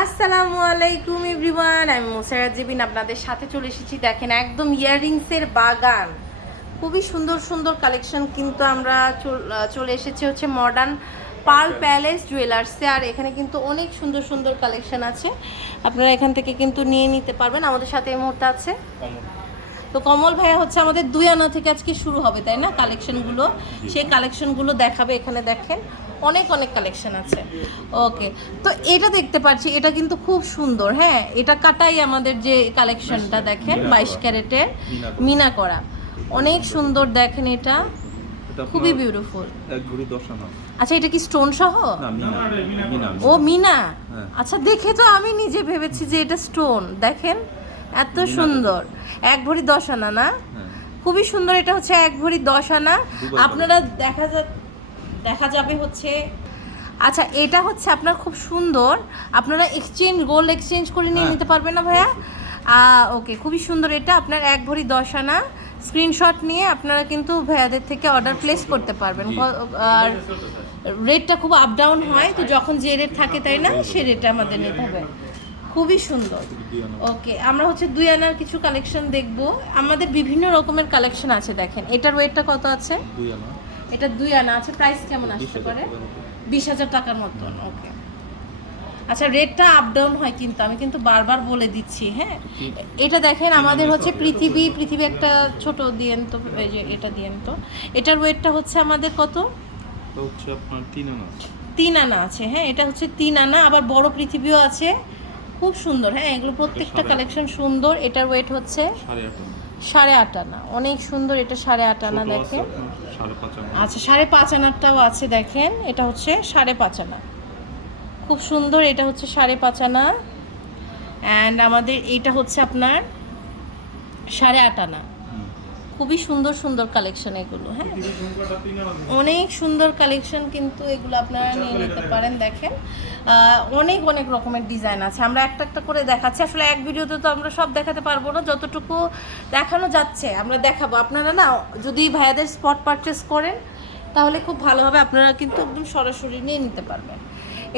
আসসালামু আলাইকুম এভরিওয়ান আমি মোসারাত জিবিন আপনাদের সাথে চলে এসেছি দেখেন একদম ইয়াররিংসের বাগান। খুবই সুন্দর সুন্দর কালেকশন কিন্তু আমরা চল- চলে এসেছি হচ্ছে মডার্ন পার্ল প্যালেস জুয়েলার্সে আর এখানে কিন্তু অনেক সুন্দর সুন্দর কালেকশন আছে। আপনারা এখান থেকে কিন্তু নিয়ে নিতে পারবেন। আমাদের সাথে এই মুহূর্তে আছে? তো কমল ভাইয়া হচ্ছে আমাদের দুই আনা থেকে আজকে শুরু হবে তাই না? কালেকশনগুলো। সেই কালেকশনগুলো দেখাবে এখানে দেখেন। অনেক অনেক কালেকশন আছে। ওকে। তো এটা দেখতে পাচ্ছি এটা কিন্তু খুব সুন্দর হ্যাঁ? এটা কাটাই আমাদের যে কালেকশনটা দেখেন বাইশ ক্যারেটের মিনা করা। অনেক সুন্দর দেখেন এটা। খুবই বিউটিফুল আচ্ছা এটা কি স্টোন সহ? না ও মিনা? হ্যাঁ। আচ্ছা দেখে তো আমি নিজে ভেবেছি যে এটা স্টোন দেখেন এত সুন্দর। এক ভরি দশ আনা না? হ্যাঁ। খুবই সুন্দর এটা হচ্ছে এক ভরি দশ আনা। আপনারা দেখা যা দেখা যাবে হচ্ছে। আচ্ছা এটা হচ্ছে আপনার খুব সুন্দর। আপনারা এক্সচেঞ্জ গোল্ড এক্সচেঞ্জ করে নিয়ে হ্যাঁ, নিতে পারবেন না ভাইয়া? ওকে খুবই সুন্দর এটা। আপনার এক ভরি দশ আনা। স্ক্রিনশট নিয়ে আপনারা কিন্তু ভাইয়াদের থেকে অর্ডার প্লেস করতে পারবেন। আর রেটটা খুব আপ ডাউন হয় তো যখন যে রেট থাকে তাই না? সে রেটটা আমাদের নিতে হবে। খুবই সুন্দর। ওকে আমরা হচ্ছে দুই আনার কিছু কালেকশন দেখব। আমাদের বিভিন্ন রকমের কালেকশন আছে দেখেন। এটার ওয়েটটা কত আছে? এটা দুই আনা আছে। প্রাইস কেমন আসতে পারে? টাকার মতো। বিশ হাজার টাকার মতন ওকে আচ্ছা রেটটা আপ ডাউন হয় কিন্তু আমি কিন্তু বারবার বলে দিচ্ছি হ্যাঁ? এটা দেখেন আমাদের হচ্ছে পৃথিবী পৃথিবী একটা ছোট দিয়েন তো এই যে এটা দিয়েন তো। এটার ওয়েটটা হচ্ছে আমাদের কত? হচ্ছে আপনার তিন আনা তিন আনা আছে হ্যাঁ? এটা হচ্ছে তিন আনা আবার বড় পৃথিবীও আছে। খুব সুন্দর। হ্যাঁ এগুলো প্রত্যেকটা কালেকশন সুন্দর। এটার ওয়েট হচ্ছে সাড়ে আট আনা। অনেক সুন্দর এটা সাড়ে আট আনা দেখেন। আচ্ছা সাড়ে পাঁচ আনারটাও আছে দেখেন। এটা হচ্ছে সাড়ে পাঁচ আনা। খুব সুন্দর এটা হচ্ছে সাড়ে পাঁচ আনা। অ্যান্ড আমাদের এটা হচ্ছে আপনার সাড়ে আট আনা। খুবই সুন্দর সুন্দর কালেকশন এগুলো হ্যাঁ। অনেক সুন্দর কালেকশন কিন্তু এগুলো আপনারা নিয়ে নিতে পারেন দেখেন। অনেক অনেক রকমের ডিজাইন আছে। আমরা একটা একটা করে দেখাচ্ছি। আসলে এক ভিডিওতে তো আমরা সব দেখাতে পারব না যতটুকু দেখানো যাচ্ছে আমরা দেখাবো। আপনারা না যদি ভাইয়াদের স্পট পারচেস করেন তাহলে খুব ভালো হবে আপনারা কিন্তু একদম সরাসরি নিয়ে নিতে পারবেন।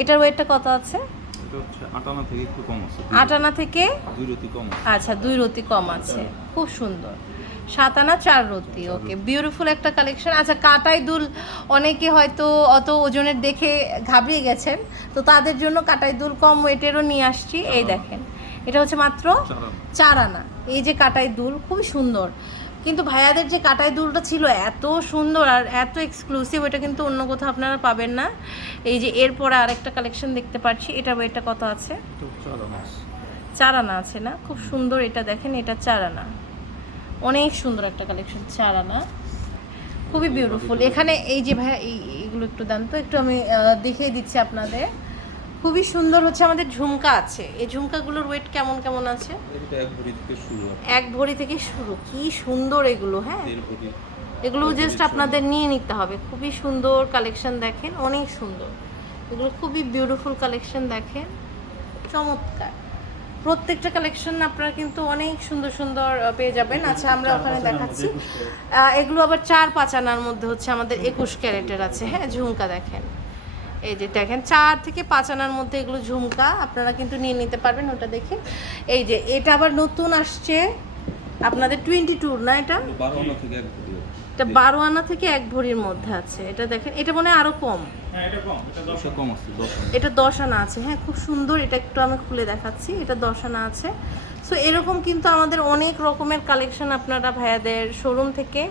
এটার ওয়েটটা কত আছে? এটা হচ্ছে আট আনা থেকে একটু কম আছে। আট থেকে দুই রতি কম আচ্ছা দুই রতি কম আছে। খুব সুন্দর। সাত আনা চার রতি ওকে বিউটিফুল একটা কালেকশন আচ্ছা কাটাই দুল অনেকে হয়তো অত ওজনের দেখে ঘাবড়িয়ে গেছেন তো তাদের জন্য কাটাই দুল কম ওয়েটেরও নিয়ে আসছি। এই দেখেন এটা হচ্ছে মাত্র চার আনা। এই যে কাটাই দুল খুবই সুন্দর। কিন্তু ভাইয়াদের যে কাটাই দুলটা ছিল এত সুন্দর আর এত এক্সক্লুসিভ এটা কিন্তু অন্য কোথাও আপনারা পাবেন না। এই যে এরপরে আরেকটা কালেকশন দেখতে পাচ্ছি এটা ওয়েটটা কত আছে। চার আনা আছে না? খুব সুন্দর এটা দেখেন এটা চার আনা। অনেক সুন্দর একটা কালেকশন চার আনা খুবই বিউটিফুল এখানে এই যে ভাইয়া এই এইগুলো একটু দেন তো একটু আমি দেখিয়ে দিচ্ছি আপনাদের। খুবই সুন্দর হচ্ছে আমাদের ঝুমকা আছে। এই ঝুমকাগুলোর ওয়েট কেমন কেমন আছে? এক ভরি থেকে শুরু এক ভরি থেকে শুরু। কি সুন্দর এগুলো হ্যাঁ? এগুলো জাস্ট আপনাদের নিয়ে নিতে হবে। খুবই সুন্দর কালেকশন দেখেন অনেক সুন্দর। এগুলো খুবই বিউটিফুল কালেকশন দেখেন। চমৎকার। প্রত্যেকটা কালেকশন আপনারা কিন্তু অনেক সুন্দর সুন্দর পেয়ে যাবেন। আচ্ছা আমরা ওখানে দেখাচ্ছি। এগুলো আবার চার পাঁচ আনার মধ্যে হচ্ছে আমাদের একুশ ক্যারেটের আছে। হ্যাঁ ঝুমকা দেখেন। এই যে দেখেন চার থেকে পাঁচ আনার মধ্যে এগুলো ঝুমকা আপনারা কিন্তু নিয়ে নিতে পারবেন ওটা দেখে। এই যে এটা আবার নতুন আসছে আপনাদের টোয়েন্টি টুর না এটা? বারো থেকে এটা বারো আনা থেকে এক ভরির মধ্যে আছে। এটা দেখেন এটা মনে হয় আরও কম। এটা কম আছে দশ আনা। এটা দশ আনা আছে। হ্যাঁ খুব সুন্দর এটা একটু আমি খুলে দেখাচ্ছি। এটা দশ আনা আছে। সো এরকম কিন্তু আমাদের অনেক রকমের কালেকশন আপনারা ভাইয়াদের শোরুম থেকে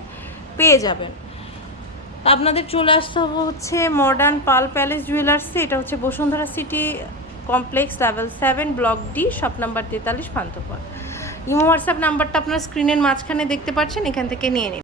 পেয়ে যাবেন। আপনাদের চলে আসতে হবে হচ্ছে মডার্ন পাল প্যালেস জুয়েলার্সে এটা হচ্ছে Bashundhara city complex level seven block D shop number তেতাল্লিশ পান্থপথ। ইমো হোয়াটসঅ্যাপ নাম্বারটা আপনার স্ক্রিনের মাঝখানে দেখতে পাচ্ছেন এখান থেকে নিয়ে নিন।